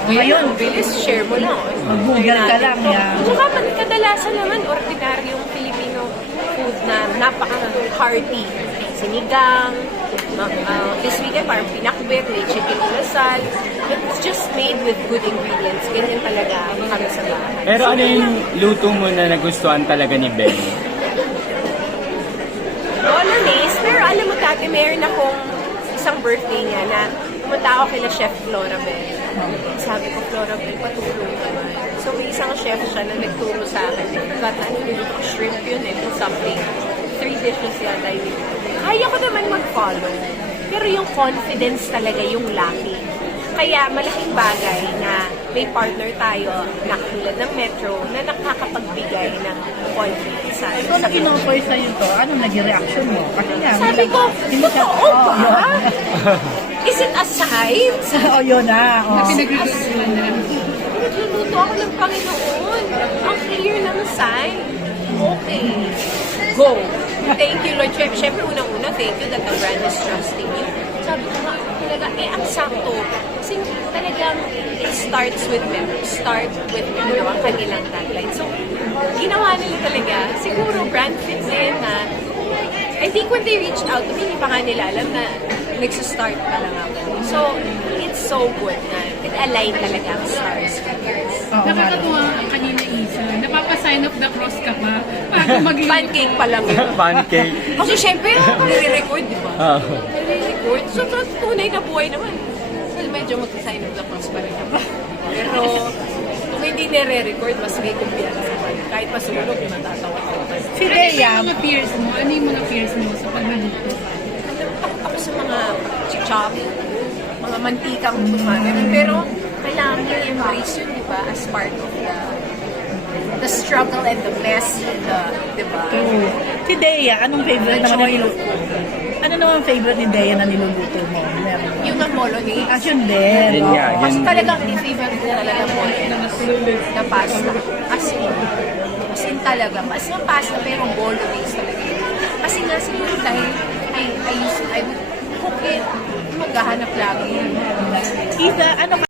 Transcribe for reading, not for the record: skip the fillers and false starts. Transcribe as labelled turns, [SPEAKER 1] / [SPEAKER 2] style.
[SPEAKER 1] Ngayon,
[SPEAKER 2] bilis, share mo lang.
[SPEAKER 1] Mag-google ka lang, yan.
[SPEAKER 2] Tsaka kadalasan naman, ordinaryong Filipino food na napaka-hearty. Sinigang, this weekend parang pinakbet, may chicken inasal. It's just made with good ingredients. Ganyan talaga kami sa bahay.
[SPEAKER 3] Pero ano yung luto mo na nagustuhan talaga ni Ben?
[SPEAKER 2] Bolognese, pero alam mo dati, meron akong isang birthday niya na pumunta ako kila Chef Florabel. Sabi ko, Florabel, patulong naman. So may isang chef siya na nagturo sa akin. Forgot na, shrimp yun and something. 3 dishes yata yun. Kaya ko naman mag-follow. Pero yung confidence talaga yung lacking. Kaya malaking bagay na may partner tayo na tulad ng Metro na nakakapagbigay ng confidence sa atin.
[SPEAKER 1] So, nag in-offer sa'yo to, ano naging reaction mo? Kasi nga,
[SPEAKER 2] Sabi ko, totoo ba? Is it a sign?
[SPEAKER 1] oh, yun na. Oh.
[SPEAKER 2] Nagluluto ako ng Panginoon. Ang clear ng sign. Okay. Go. Thank you, Lord. Siyempre, unang-una, thank you that the brand is trusting you. Sabi ko nga, talaga, ang sakto. Kasi talagang it starts with Metro. Start with Metro ang kanilang tagline. So, ginawa nila talaga. Siguro, brand fit din na I think when they reached out to me, hindi pa nga nila alam na nagsistart pa lang ako. So, it's so good na nag-align talaga ang stars.
[SPEAKER 4] Nakakatuwa ang kanina isa. Napapa-sign of the cross ka pa para mag-
[SPEAKER 2] Pancake pa lang yun.
[SPEAKER 3] Pancake.
[SPEAKER 2] Kasi syempre, nire-record, di ba?
[SPEAKER 3] Ah.
[SPEAKER 2] Nire-record. So, tunay na buhay naman. So, medyo mag-sign of the cross pa rin ako. Pero, kung hindi nire-record, mas may kumpiyansa sa akin. Kahit masunog, matatawa ko.
[SPEAKER 1] Si Dea,
[SPEAKER 4] Ano yung mga fears mo? Ano yung mga fears mo sa pagluluto?
[SPEAKER 2] Ako sa mga chop, mga mantikang gumagano. Pero, kailangan mo embrace yun, di ba? As part of the struggle and the mess and the, di ba?
[SPEAKER 1] si Dea, anong favorite
[SPEAKER 2] The
[SPEAKER 1] naman na
[SPEAKER 2] joy of
[SPEAKER 1] niluluto? Ano naman favorite ni Dea na niluluto mo? Meron.
[SPEAKER 2] Yung ng bolognese.
[SPEAKER 1] Ah, yun din.
[SPEAKER 3] Yun nga,
[SPEAKER 2] Mas
[SPEAKER 3] yun.
[SPEAKER 2] talagang favorite ko talaga bolognese na pasta. As in talaga. As in pasta pero bolognese talaga. Kasi nga siguro dahil I would cook it, maghahanap lagi.
[SPEAKER 1] Isa, ano